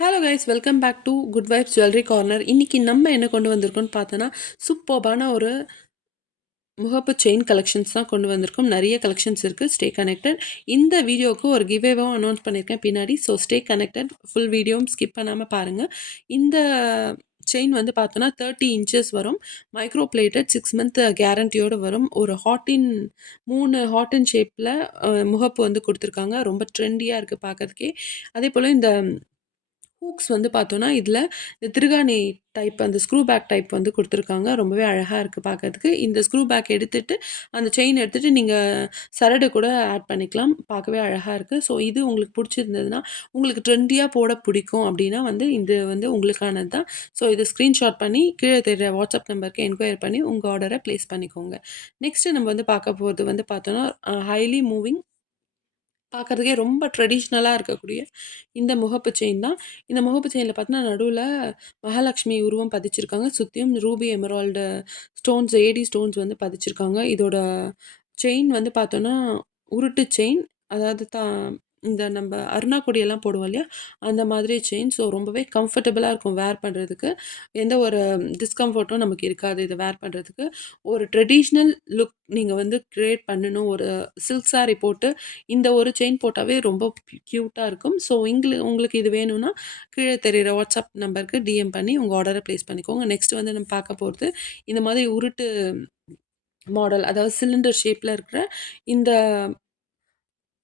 Hello guys, welcome back to good vibes jewellery corner. இன்னைக்கு நம்ம என்ன கொண்டு வந்திருக்கோம்னு பார்த்தோன்னா, சூப்பர்பான ஒரு முகப்பு செயின் கலெக்ஷன்ஸ் தான் கொண்டு வந்திருக்கோம். நிறைய கலெக்ஷன்ஸ் இருக்குது. Stay connected. இந்த வீடியோவுக்கு ஒரு கிவ்வேவும் அனௌன்ஸ் பண்ணியிருக்கேன் பின்னாடி. So stay connected. ஃபுல் வீடியோவும் ஸ்கிப் பண்ணாமல் பாருங்கள். இந்த செயின் வந்து பார்த்தோன்னா 30 இன்ச்சஸ் வரும். மைக்ரோ பிளேட்டட் 6 மந்த் கேரண்டியோடு வரும். ஒரு ஹார்ட்டின் 3 ஹார்ட்டின் ஷேப்பில் முகப்பு வந்து கொடுத்துருக்காங்க. ரொம்ப ட்ரெண்டியாக இருக்குது பார்க்கறதுக்கே. அதே போல் இந்த ஹூக்ஸ் வந்து பார்த்தோன்னா, இதில் இந்த திருகாணி டைப் அந்த ஸ்க்ரூ பேக் டைப் வந்து குடுத்துருக்காங்க. ரொம்பவே அழகா இருக்கு பார்க்கறதுக்கு. இந்த ஸ்க்ரூ பேக் எடுத்துட்டு, அந்த செயின் எடுத்துட்டு நீங்க சரடு கூட ஆட் பண்ணிக்கலாம். பார்க்கவே அழகா இருக்கு. ஸோ இது உங்களுக்கு புடிச்சிருந்ததுன்னா, உங்களுக்கு ட்ரெண்டியா போட பிடிக்கும் அப்டின்னா வந்து, இது வந்து உங்களுக்கானது தான். ஸோ இத ஸ்க்ரீன்ஷாட் பண்ணி கீழ தெரியிற வாட்ஸ்அப் நம்பருக்கு என்கொயரி பண்ணி உங்க ஆர்டர பிளேஸ் பண்ணிக்கோங்க. நெக்ஸ்ட்டு நம்ம வந்து பார்க்க போறது வந்து பார்த்தோன்னா, ஹைலி மூவிங் பார்க்கறதுக்கே ரொம்ப ட்ரெடிஷ்னலா இருக்கக்கூடிய இந்த முகப்பு செயின் தான். இந்த முகப்பு செயின்ல பார்த்தீங்கன்னா, நடுவுல மகாலட்சுமி உருவம் பதிச்சிருக்காங்க. சுத்தியும் ruby emerald stones, AD stones வந்து பதிச்சிருக்காங்க. இதோட செயின் வந்து பார்த்தோன்னா, உருட்டு செயின். அதாவது இந்த நம்ப அருணா கொடியெல்லாம் போடுவோம் இல்லையா? அந்த மாதிரி செயின். ஸோ ரொம்பவே கம்ஃபர்டபுளா இருக்கும் வேர் பண்றதுக்கு. எந்த ஒரு டிஸ்கம்ஃபர்ட்டும் நமக்கு இருக்காது இத வேர் பண்றதுக்கு. ஒரு ட்ரெடிஷ்னல் லுக் நீங்க வந்து கிரியேட் பண்ணணும். ஒரு சில்க் சாரி போட்டு இந்த ஒரு செயின் போட்டாவே ரொம்ப கியூட்டா இருக்கும். ஸோ உங்களுக்கு இது வேணும்னா, கீழ தெரியிற வாட்ஸ்அப் நம்பருக்கு டிஎம் பண்ணி உங்க ஆர்டர பிளேஸ் பண்ணிக்கோங்க. நெக்ஸ்ட் வந்து நம்ம பார்க்க போறது, இந்த மாதிரி உருட்டு மாடல். அதாவது சிலிண்டர் ஷேப்ல இருக்கிற இந்த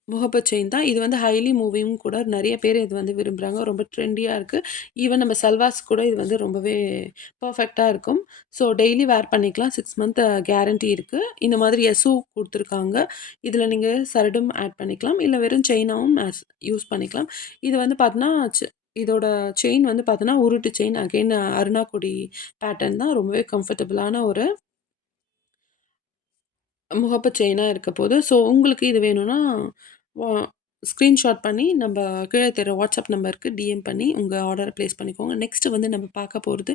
முகப்பு செயின் தான். இது வந்து ஹைலி மூவிங் கூட. நெறைய பேர் இது வந்து விரும்புறாங்க. ரொம்ப ட்ரெண்டியா இருக்கு. ஈவன் நம்ம சல்வார்ஸ் கூட இது வந்து ரொம்பவே பெர்ஃபெக்ட்டா இருக்கும். ஸோ டெய்லி வேர் பண்ணிக்கலாம். 6 மந்த் கேரண்டி இருக்கு. இந்த மாதிரி எஸ்ஓ குடுத்துருக்காங்க. இதில நீங்க சரடும் ஆட் பண்ணிக்கலாம். இல்ல வெறும் செயினாவும் யூஸ் பண்ணிக்கலாம். இது வந்து பார்த்தீங்கன்னா, இதோட செயின் வந்து பார்த்தீங்கன்னா, உருட்டு செயின். அகைன் அருணாக்கொடி பேட்டர்ன் தான். ரொம்பவே கம்ஃபர்டபுளான ஒரு முகப்பு செயினா இருக்க போது. ஸோ உங்களுக்கு இது வேணும்னா, வா ஸ்க்ரீன்ஷாட் பண்ணி நம்ப கீழ தெரியிற வாட்ஸ்அப் நம்பருக்கு டிஎம் பண்ணி உங்க ஆர்டர பிளேஸ் பண்ணிக்கோங்க. நெக்ஸ்ட் வந்து நம்ம பார்க்க போறது,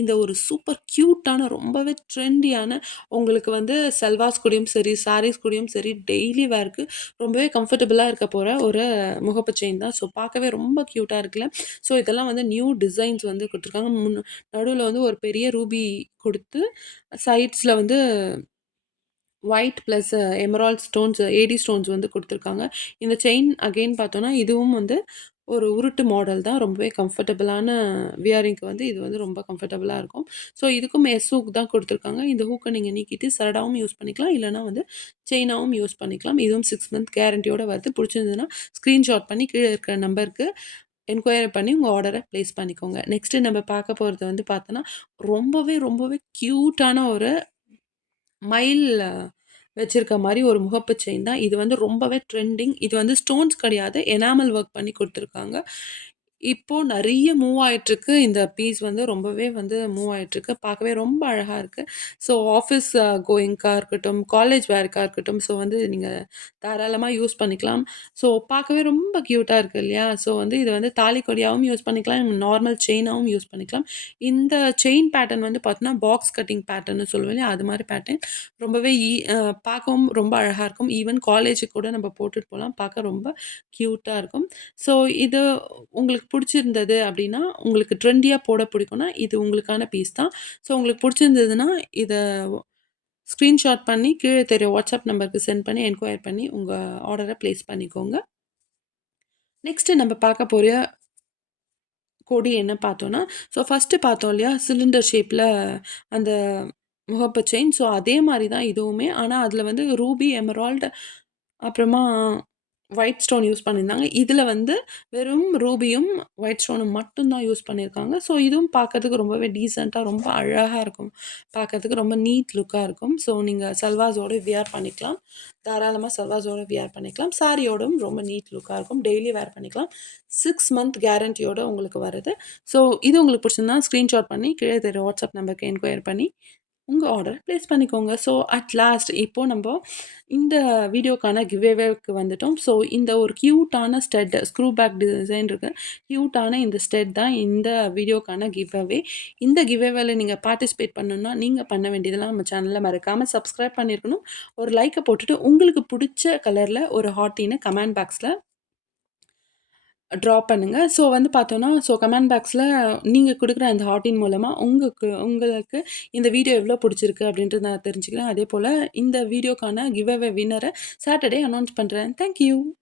இந்த ஒரு சூப்பர் கியூட்டான ரொம்பவே ட்ரெண்டியான உங்களுக்கு வந்து சல்வார்ஸ் கூடயும் சரி, சாரீஸ் கூடயும் சரி, டெய்லி வேர்க்கு ரொம்பவே கம்ஃபர்டபுளா இருக்க போற ஒரு முகப்பு செயின் தான். ஸோ பார்க்கவே ரொம்ப கியூட்டா இருக்குல்ல. ஸோ இதெல்லாம் வந்து நியூ டிசைன்ஸ் வந்து குடுத்துருக்காங்க. நடுவுல வந்து ஒரு பெரிய ரூபி குடுத்து, சைட்ஸ்ல வந்து white plus emerald stones, AD stones வந்து குடுத்துருக்காங்க. இந்த செயின் அகைன் பார்த்தோம்னா, இதுவும் வந்து ஒரு உருட்டு மாடல் தான். ரொம்பவே கம்ஃபர்டபுளான வியரிங்க்கு வந்து இது வந்து ரொம்ப கம்ஃபர்டபுளா இருக்கும். ஸோ இதுக்கும் எஸ் ஹூக் தான் குடுத்துருக்காங்க. இந்த ஹூக்க நீங்க நீக்கிட்டு சரடாவும் யூஸ் பண்ணிக்கலாம். இல்லன்னா வந்து செயினாவும் யூஸ் பண்ணிக்கலாம். இதுவும் 6 மந்த் கேரண்டியோட வருது. புடிச்சிருந்ததுன்னா ஸ்க்ரீன்ஷாட் பண்ணி கீழ இருக்கிற நம்பருக்கு என்கொயரி பண்ணி உங்க ஆர்டர பிளேஸ் பண்ணிக்கோங்க. நெக்ஸ்ட்டு நம்ம பார்க்க போறது வந்து பார்த்தோன்னா, ரொம்பவே கியூட்டான ஒரு மயில் வச்சிருக்க மாரி ஒரு முகப்பு செயின் தான். இது வந்து ரொம்பவே ட்ரெண்டிங். இது வந்து ஸ்டோன்ஸ் கிடையாது. எனாமல் ஒர்க் பண்ணி குடுத்துருக்காங்க. இப்போ நெறைய மூவ் ஆயிட்டுருக்கு. இந்த பீஸ் வந்து ரொம்பவே வந்து மூவ் ஆயிட்டுருக்கு. பார்க்கவே ரொம்ப அழகா இருக்கு. ஸோ ஆஃபீஸ் கோயிங்க்கா இருக்கட்டும், காலேஜ் வேர்க்கா இருக்கட்டும், ஸோ வந்து நீங்க தாராளமா யூஸ் பண்ணிக்கலாம். ஸோ பார்க்கவே ரொம்ப கியூட்டா இருக்கு இல்லையா? ஸோ வந்து இத வந்து தாலி கொடியாவும் யூஸ் பண்ணிக்கலாம். நார்மல் செயினாவும் யூஸ் பண்ணிக்கலாம். இந்த செயின் பேட்டர்ன் வந்து பார்த்தீங்கன்னா, பாக்ஸ் கட்டிங் பேட்டர்ன்னு சொல்லுவோம் இல்லையா? அது மாரி பேட்டர்ன். ரொம்பவே பார்க்கவும் ரொம்ப அழகா இருக்கும். ஈவன் காலேஜுக்கு கூட நம்ம போட்டுட்டு போலாம். பார்க்க ரொம்ப கியூட்டா இருக்கும். ஸோ இது உங்களுக்கு புடிச்சிருந்தது அப்டின்னா, உங்களுக்கு ட்ரெண்டியா போட பிடிக்கும்னா, இது உங்களுக்கான பீஸ் தான். ஸோ உங்களுக்கு புடிச்சிருந்ததுன்னா, இத ஸ்க்ரீன்ஷாட் பண்ணி கீழ தெரியிற வாட்ஸ்அப் நம்பருக்கு சென்ட் பண்ணி என்கொயரி பண்ணி உங்க ஆர்டர பிளேஸ் பண்ணிக்கோங்க. நெக்ஸ்ட்டு நம்ம பார்க்க போற கொடி என்ன பார்த்தோம்னா, ஸோ ஃபர்ஸ்ட்டு பார்த்தோம் இல்லையா? சிலிண்டர் ஷேப்ல அந்த முகப்பு செயின். ஸோ அதே மாரி தான் இதுவுமே. ஆனா அதில வந்து ரூபி, எமரால்ட் அப்புறமா ஒயிட் ஸ்டோன் யூஸ் பண்ணியிருந்தாங்க. இதில வந்து வெறும் ரூபியும், ஒயிட் ஸ்டோனும் மட்டும் தான் யூஸ் பண்ணியிருக்காங்க. ஸோ இதுவும் பார்க்கறதுக்கு ரொம்பவே டீசென்ட்டா ரொம்ப அழகா இருக்கும். பார்க்கறதுக்கு ரொம்ப நீட் லுக்கா இருக்கும். ஸோ நீங்க சல்வாஸோட வியர் பண்ணிக்கலாம். தாராளமா சல்வாஸோட வியர் பண்ணிக்கலாம். சாரியோடும் ரொம்ப நீட் லுக்கா இருக்கும். டெய்லி வேர் பண்ணிக்கலாம். 6 மந்த் கேரண்டியோட உங்களுக்கு வருது. ஸோ இது உங்களுக்கு பிடிச்சிருந்தா ஸ்க்ரீன்ஷாட் பண்ணி கீழ தெரியிற வாட்ஸ்அப் நம்பருக்கு என்கொயரி பண்ணி உங்க ஆர்டர் பிளேஸ் பண்ணிக்கோங்க. ஸோ அட் லாஸ்ட் இப்போ நம்ப இந்த வீடியோக்கான கிவ்அவேக்கு வந்துட்டோம். ஸோ இந்த ஒரு கியூட்டான ஸ்டட் ஸ்க்ரூ பேக் டிசைன் இருக்கு. கியூட்டான இந்த ஸ்டட் தான் இந்த வீடியோக்கான கிவ்அவே. இந்த கிவ்அவேல நீங்க பார்ட்டிசிபேட் பண்ணணும்னா, நீங்க பண்ண வேண்டியதெல்லாம் நம்ம சேனல மறக்காம சப்ஸ்கிரைப் பண்ணியிருக்கணும். ஒரு லைக்க போட்டுட்டு உங்களுக்கு புடிச்ச கலர்ல ஒரு ஹார்ட்டின்னு கமெண்ட் பாக்ஸ்ல ட்ராப் பண்ணுங்க. ஸோ வந்து பார்த்தோன்னா, ஸோ கமெண்ட் பாக்ஸ்ல நீங்க குடுக்குற அந்த ஹார்ட்டின் மூலமா உங்களுக்கு இந்த வீடியோ எவ்ளோ புடிச்சிருக்கு அப்படின்றது நான் தெரிஞ்சுக்கிறேன். அதேபோல இந்த வீடியோக்கான கிவ் அவே வின்னர சாட்டர்டே அனௌன்ஸ் பண்றேன். Thank you.